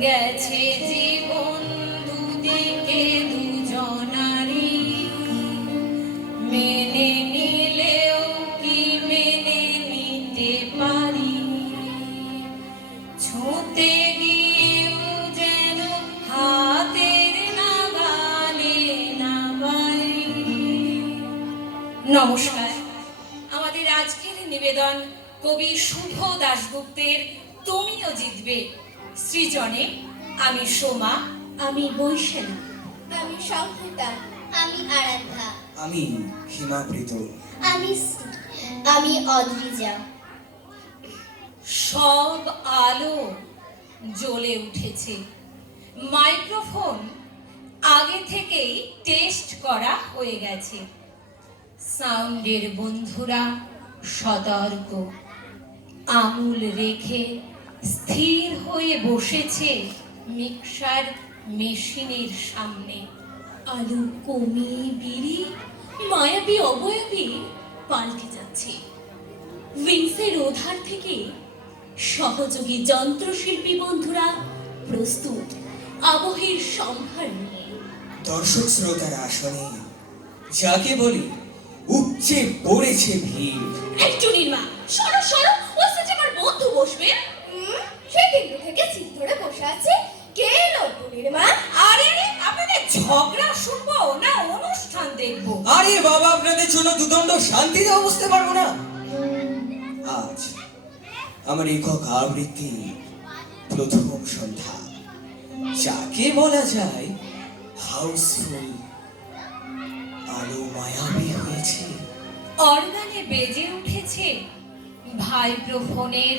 গেছে জীবন দুদিকে দুজনারি মেনে নিলেও কি মেনে নিতে পারি? ছুঁতে গিয়েও যেন হাতের নাগালে না নমস্কার। আমাদের আজকের নিবেদন কবি শুভ দাশগুপ্তের, তুমিও জিতবে। সৃজনে আমি সোমা আমি বৈশালী। আমি সংহিতা আমি আরাধ্যা। আমি হিমাবৃত আমি আমি অদ্রিজা সব আলো জ্বলে উঠেছে। মাইক্রোফোন আগে থেকেই টেস্ট করা হয়ে গেছে। সাউন্ডের বন্ধুরা সতর্ক। আঙুল রেখে স্থির হয়ে বসেছে মিক্সার মেশিনের সামনে। আলু কমি বিড়ি মায়াবী অবয়বী পাল্টে যাচ্ছে। উইন্সের ওধার থেকে সহযোগী যন্ত্রশিল্পী বন্ধুরা প্রস্তুত আবহের সম্ভার নিয়ে। দর্শক শ্রোতার আসনে যাকে বলি উপচে পড়েছে ভিড়। একটু নির্মা সরো সরো ওই সিটে আমার বন্ধু বসবে। আরে আপনাদের ঝগড়া শুনব না অনুষ্ঠান দেখব? আরে বাবা আপনাদের জন্য দুদণ্ড শান্তিতে বসতে পারব না। আজ আমার একক আবৃত্তি প্রথম সন্ধ্যা। যাকে বলা যায় হাউসফুল আলো মায়াবী হয়েছে। অর্গানে বেজে উঠেছে ভাইব্রোফোনের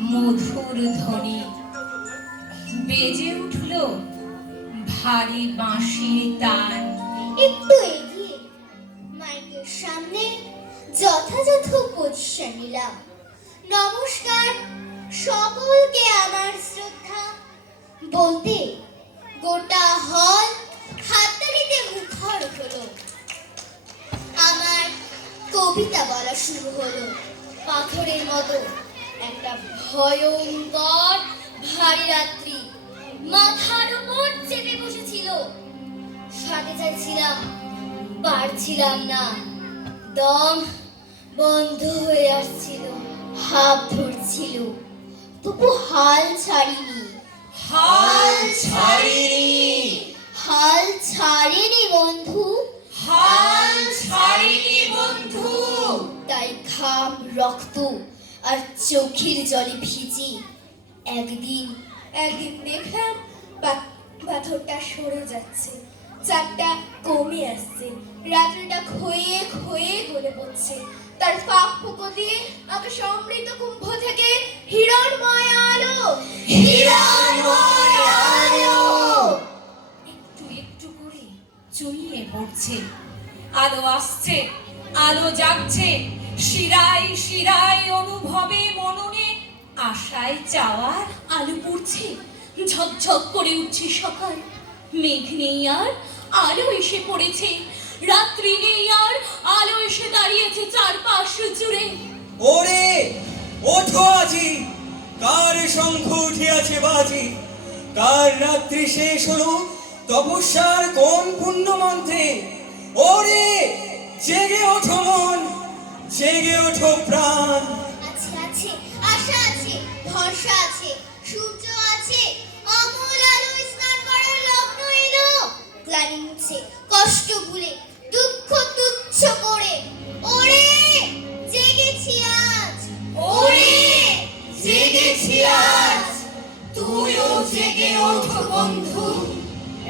মধুর ধ্বনি। বেজে উঠল ভারী বাঁশির তান একটু এগিয়ে মাইকের সামনে যথাযথ পজিশন নিলাম। নমস্কার, সকলকে আমার শ্রদ্ধা। বলতে গোটা হল হাততালিতে মুখর হলো। আমার কবিতা বলা শুরু হলো। পাথরের মতো একটা ভয়ঙ্কর ভারী রাত্রি মাথার উপর চেপে বসেছিল। সাথে চাইছিলাম পারছিলাম না। দম বন্ধ হয়ে আসছিল হাত ধরছিল। তবু হাল ছাড়িনি। হাল ছাড়িনি। হাল ছাড়েনি বন্ধু। হাল ছাড়িনি বন্ধু। তাই ঘাম রক্ত আর চোখের জলে ভিজি। একদিন একদিন দেখলাম পাথরটা সরে যাচ্ছে চারটা কমে আসছে, রাত্রিটা ক্ষয়ে ক্ষয়ে গলে পড়ছে। তার ফাঁক ফুকো দিয়ে আমাকে সমৃদ্ধ কুম্ভ থেকে হিরণময় আলো হিরণময় আলো। একটু একটু করে চুইয়ে পড়ছে, আলো আসছে, আলো যাচ্ছে শিরায় শিরায় অনুভবে মননে আশায় চাওয়ার আলো পড়ছে। ঝকঝক করে উঠছে সকাল। মেঘ নেই আর আলো এসে পড়েছে। রাত্রি নেই আর আলো এসে দাঁড়িয়েছে চারপাশ জুড়ে। ওরে, ওঠো আজি। কার শঙ্খ উঠিয়াছে বাজি? কার রাত্রি শেষ হলো? তপস্যার কোন পুণ্য মন্ত্রে? ওরে, জেগে ওঠো মন, জেগে ওঠো প্রাণ। আছে, আশা আছে, ভরসা আছে, সূর্য আছে, অমল আলো স্নান করার লগ্ন এলো। গ্লানি মুছে, কষ্ট ভুলে, দুঃখ তুচ্ছ করে, ওরে, জেগেছি আজ, ওরে, জেগেছি আজ, তুইও জেগে ওঠো বন্ধু।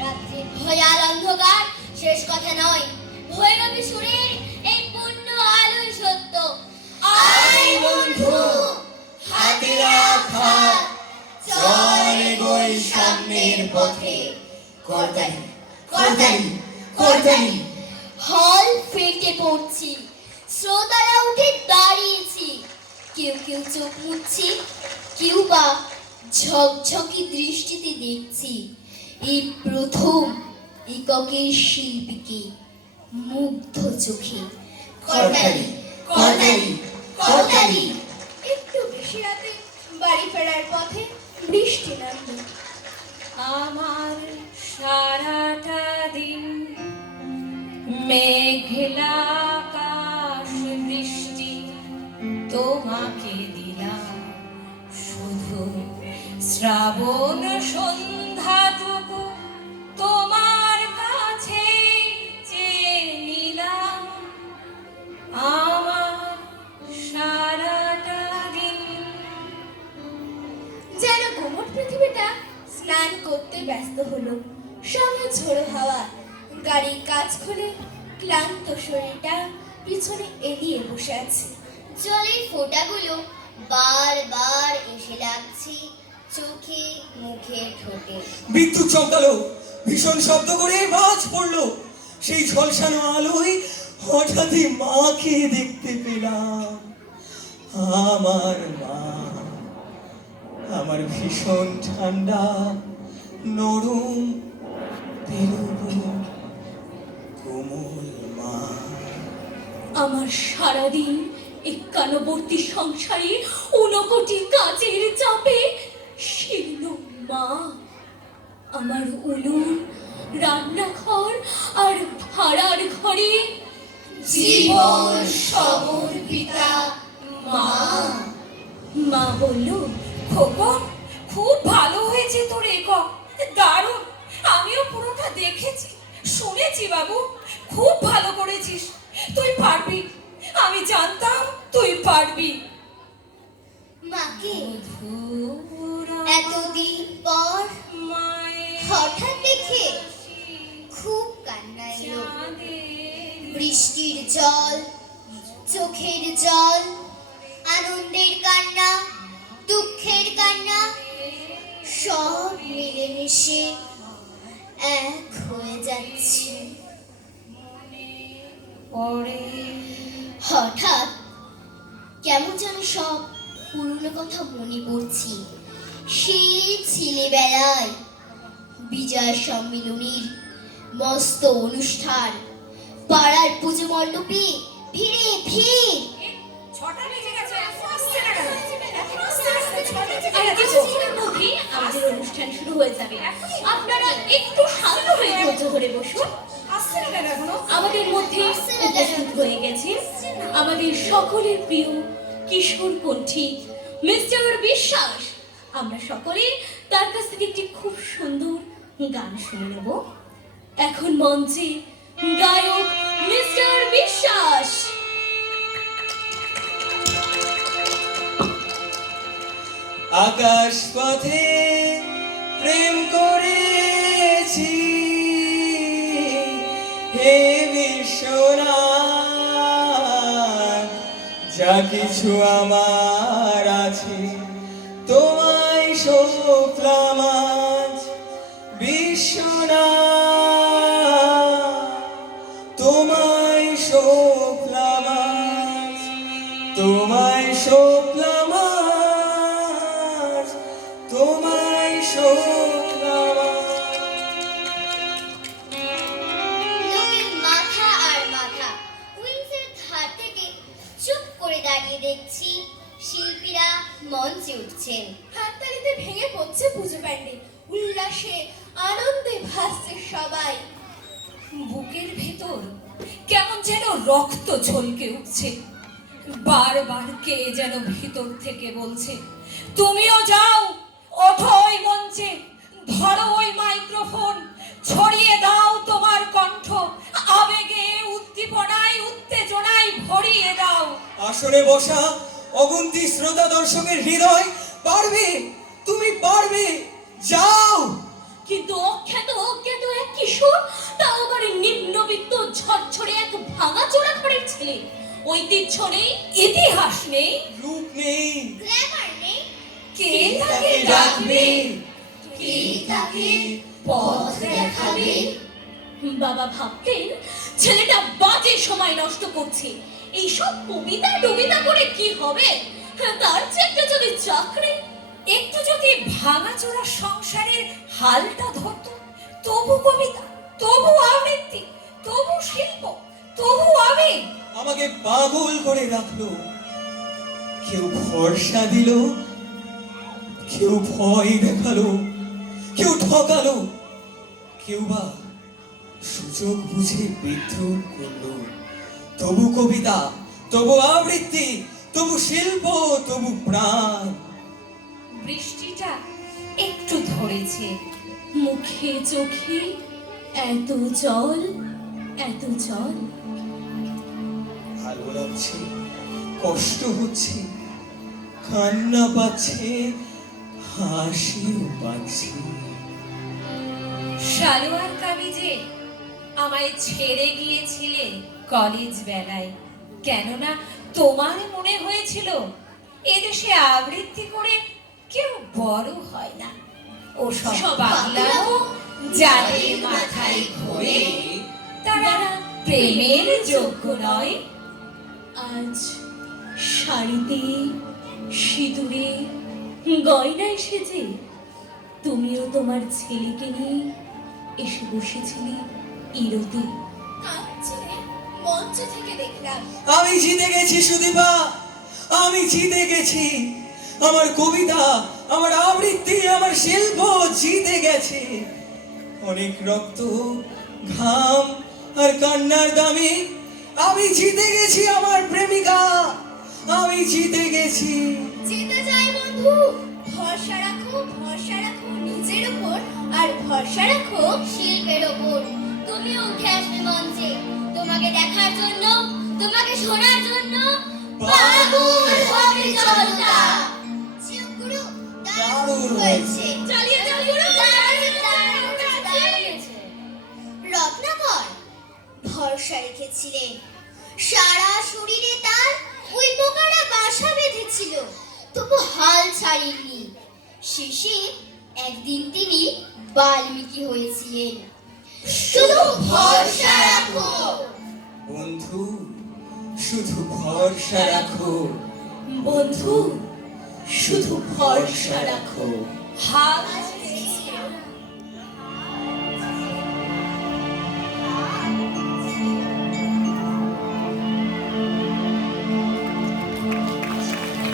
রাত্রির ভয়াল অন্ধকার, শেষ কথা নয়, ভৈরবী সুরের এই পূর্ণ আলোই সত্য। আয় বন্ধু। সামনের পথে। হল ফেটে পড়ছি শ্রোতারা উঠে দাঁড়িয়েছি। কেউ কেউ চোখ মুছছি কেউ বা ঝকঝকি দৃষ্টিতে দেখছি। এই প্রথম এককের শিল্পীকে মুগ্ধ চোখে। করতালি করতালি করতালি বেশি রাতে বাড়ি ফেরার পথে বৃষ্টি নামলো আমার সারাটা দিন মেঘলা আকাশ, বৃষ্টি তোমাকে দিলাম। শুধু শ্রাবণ সন্ধ্যাটুকু করতে ব্যস্ত হলো। সঙ্গে ঝোড়ো হাওয়া গাড়ির কাজ খুলে, ক্লান্ত শরীরটা পিছনে এলিয়ে বসে আছে। জলের ফোঁটাগুলো বারবার এসে লাগছে চোখে, মুখে, ঠোঁটে। বিদ্যুৎ চমকালো, ভীষণ শব্দ করে মাছ পড়ল। সেই ঝলসানো আলোয় হঠাৎই মাকে দেখতে পেলাম। আমার মা, আমার ভীষণ ঠান্ডা। নরম কোমল মা। আমার সারাদিন একান্নবর্তী সংসারে ঊনকোটি কাজের চাপে শীর্ণ মা। আমার উনুন রান্নাঘর আর ভাড়ার ঘরে জীবন সমর্পিতা মা। মা বলল, খোকন, খুব ভালো হয়েছে তোর একক। দারুণ! আমিও পুরোটা দেখেছি। শুনেছি বাবু খুব ভালো করেছিস। তুই পারবি। আমি জানতাম তুই পারবি। মাকে এতদিন পর হঠাৎ দেখে খুব কান্না এলো। বৃষ্টির জল চোখের জল আনন্দের কান্না কান্না সব মিলেমিশে এক হয়ে যাচ্ছে। হঠাৎ কেমন যেন সব পুরনো কথা মনে পড়ছে। সেই ছেলেবেলায় বিজয় সম্মিলনীর মস্ত অনুষ্ঠান, পাড়ার পুজো মণ্ডপে ভিড়ে ভিড় অনুষ্ঠান শুরু হয়ে যাবে। আপনারা একটু শান্ত হয়ে ধৈর্য ধরে বসুন? আমাদের মধ্যে উপস্থিত হয়ে গেছে আমাদের সকলের প্রিয় কিশোর কণ্ঠী মিস্টার বিশ্বাস। আমরা সকলে তার কাছ থেকে একটি খুব সুন্দর গান শুনে নেব। এখন মঞ্চে গায়ক মিস্টার বিশ্বাস। আকাশ পথে প্রেম করেছি। হে বিশ্বনাথ যা কিছু আমার আছে তোমায় সৌফলাম আজ বিশ্বনাথ দেখছি শিল্পীরা মঞ্চে উঠছেন। হাততালিতে ভেঙে পড়ছে পুজো প্যান্ডেল উল্লাসে, আনন্দে ভাসছে সবাই। বুকের ভেতর কেমন যেন রক্ত ছলকে উঠছে। বারবার কে যেন ভিতর থেকে বলছে, তুমিও যাও, ওঠো ওই মঞ্চে, ধরো ওই মাইক্রোফোন, ছড়িয়ে দাও তোমার কণ্ঠ, আবেগে উদ্দীপনায় ভরিয়ে দাও। আসনে বসা অগুন্তি শ্রোতা দর্শকের হৃদয় পারবে তুমি পারবে যাও। কিন্তু অখ্যাত অজ্ঞাত এক কিশোর তাও আবার নিম্নবিত্ত ঝরঝরে এক ভাঙা চোরা ঘরের ছেলে। ঐতিহ্য নেই ইতিহাস নেই। রূপ নেই। গ্ল্যামার নেই। কে তাকে ডাকবে? কে তাকে পথ দেখাবে? বাবা ভাবতেন ছেলেটা বাজে সময় নষ্ট করছে। এইসব কবিতা টবিতা করে কি হবে? তার চেয়ে যদি চাকরি, একটু যদি ভাঙাচোরা সংসারের হালটা ধরতো, তবু কবিতা, তবু আবৃত্তি, তবু শিল্প, তবু আবেগ। আমাকে পাগল করে রাখল। কেউ ভরসা দিল, কেউ ভয় দেখাল, কেউ ঠকালো, কেউ বা সুযোগ বুঝে বিদ্রোহ করল। তবু কবিতা তবু আবৃত্তি তবু শিল্প তবু প্রাণ। বৃষ্টিটা একটু ধরেছে মুখে চোখে এত জল এত জল। ভালো লাগছে কষ্ট হচ্ছে কান্না পাচ্ছে হাসিও পাচ্ছে। সালোয়ার কামিজে আমায় ছেড়ে গিয়েছিলে কলেজ বেলায়। কেননা তোমার মনে হয়েছিল এদেশে আবৃত্তি করে কেউ বড় হয় না। ও সব যাদের মাথায় ঘোরে তারা প্রেমের যোগ্য নয়। আজ শাড়িতে সিঁদুরে গয়নায় সেজে তুমিও তোমার ছেলেকে নিয়ে এসে বসেছিলে ইরোতে। কাঞ্চনে মঞ্চ থেকে দেখলাম। আমি জিতে গেছি সুদীপা। আমি জিতে গেছি। আমার কবিতা আমার আবৃত্তি আমার শিল্প জিতে গেছে। অনেক রক্ত ঘাম আর কান্নার দামে। আমি জিতে গেছি আমার প্রেমিকা। আমি জিতে গেছি। যেতে যাই বন্ধু। ভরসা রাখো ভরসা রাখো নিজের উপর। আর ভরসা রাখো শিল্পের ওপর তুমি উঠে আসবে মঞ্চে। তোমাকে দেখার জন্য তোমাকে শোনার জন্য পাগল হবে দারুণ হয়েছে। চালিয়ে যাও গুরু। রত্নাকর ভরসা রেখেছিলেন সারা শরীরে তার ওই পোকারা বাসা বেঁধেছিল। তবু হাল ছাড়েননি শেষে একদিন তিনি বাল্মীকি হয়েছিলেন। শুধু ভরসা রাখো। বন্ধু শুধু ভরসা রাখো। বন্ধু শুধু ভরসা রাখো। হাত